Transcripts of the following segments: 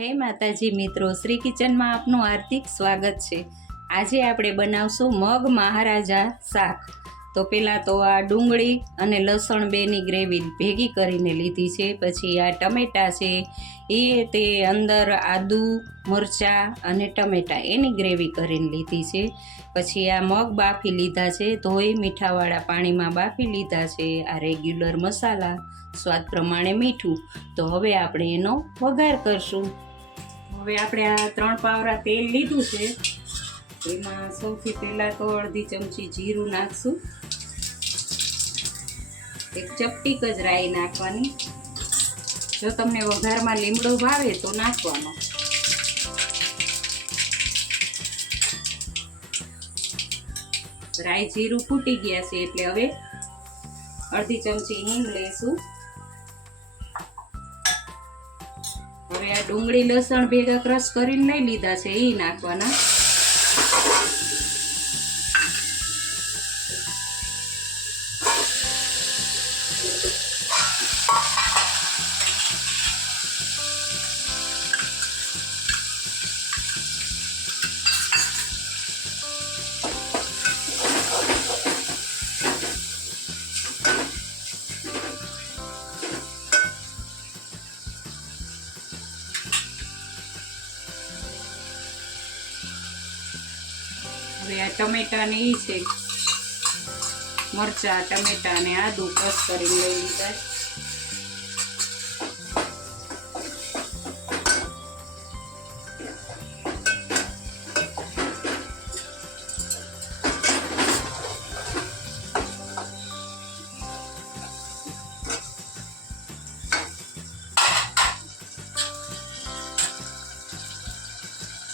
જય માતાજી મિત્રો, શ્રી કિચનમાં આપનું હાર્દિક સ્વાગત છે। આજે આપણે બનાવશું મગ મહારાજા શાક। તો પહેલાં તો આ ડુંગળી અને લસણ બેની ગ્રેવી ભેગી કરીને લીધી છે। પછી આ ટમેટાં છે એ તે અંદર આદુ મરચાં અને ટમેટાં એની ગ્રેવી કરીને લીધી છે। પછી આ મગ બાફી લીધા છે, ધોઈ મીઠાવાળા પાણીમાં બાફી લીધા છે। આ રેગ્યુલર મસાલા, સ્વાદ પ્રમાણે મીઠું। તો હવે આપણે એનો વઘાર કરશું। હવે આપણે આ 3 પાવરા તેલ લીધું છે, એમાં સૌથી પહેલાં તો અડધી ચમચી જીરું નાખશું, એક ચપટીક જ રાઈ નાખવાની। જો તમને વઘારમાં લીમડો ભાવે તો નાખવાનો। રાઈ જીરું ફૂટી ગયા છે એટલે હવે અડધી ચમચી હિંગ લઈશું। હવે આ ડુંગળી લસણ ભેગા ક્રશ કરીને લઈ લીધા છે એ નાખવાના। હવે આ ટમેટા ને એ છે, મરચા ટમેટા ને આદુ ક્રશ કરીને લઈ લીધા।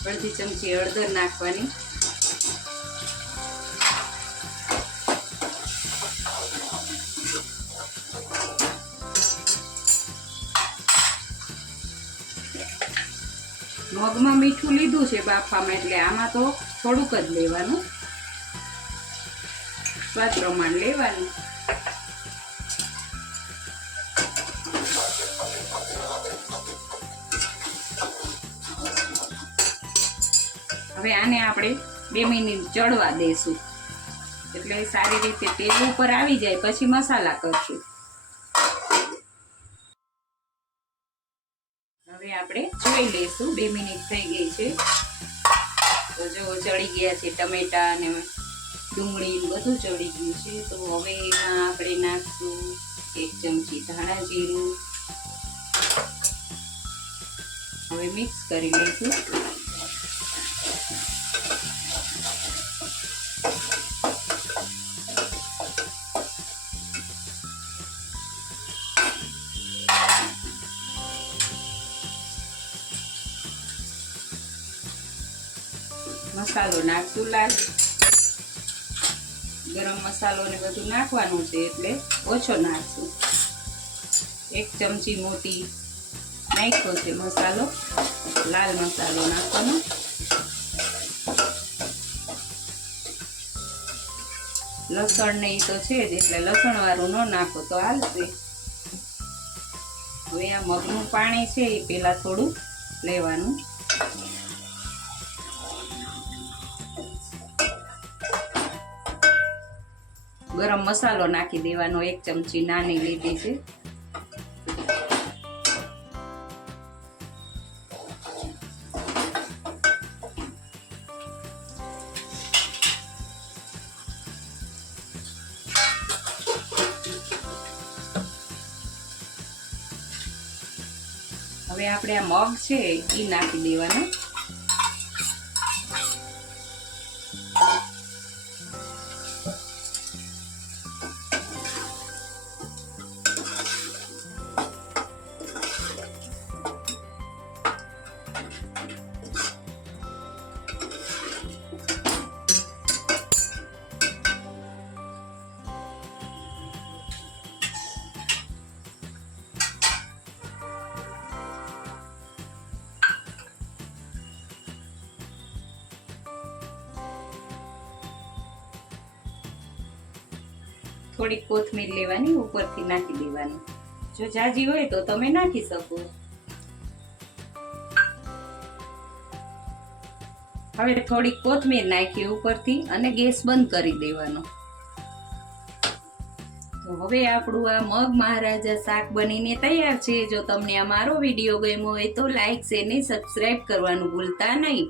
અડધી ચમચી હળદર નાખવાની। મગમાં મીઠું લીધું છે બાફામાં, એટલે આમાં તો થોડુંક જ લેવાનું, સ્વાદ પ્રમાણે લેવાનું। હવે આને આપણે 2 મિનિટ ચડવા દેશું, એટલે સારી રીતે તેલ ઉપર આવી જાય પછી મસાલા કરશું। હવે આપણે જોઈ લઈશું, 2 મિનિટ થઈ ગઈ છે તો જો ચડી ગયા છે ટમેટા અને ડુંગળી બધું ચડી ગયું છે। તો હવે એમાં આપણે નાખશું 1 ચમચી ધાણા જીરું। હવે મિક્સ કરી લઈશું। મસાલો નાખશું લાલ, ગરમ મસાલો ને બધું નાખવાનું છે એટલે ઓછો નાખશું। 1 ચમચી મોટી નાખ્યો છે મસાલો, લાલ મસાલો નાખવાનો। લસણ ને એ તો છે જ, એટલે લસણ વાળું ન નાખો તો હાલશે। હવે આ મગનું પાણી છે એ પેલા થોડું લેવાનું। ગરમ મસાલો નાખી દેવાનો, 1 ચમચી નાની લીધી છે। હવે આપણે આ મગ છે એ નાખી દેવાનું। થોડી કોથમીર લેવાની, ઉપરથી નાખી દેવાની। જો જાજી હોય તો તમે નાખી શકો। હવે થોડીક કોથમીર નાખી ઉપરથી અને ગેસ બંધ કરી દેવાનો. તો હવે આપણું આ મગ મહારાજા શાક બનીને તૈયાર છે. જો તમને આ મારો વિડીયો ગમ્યો હોય તો લાઈક શેર ને સબસ્ક્રાઈબ કરવાનું ભૂલતા નહીં.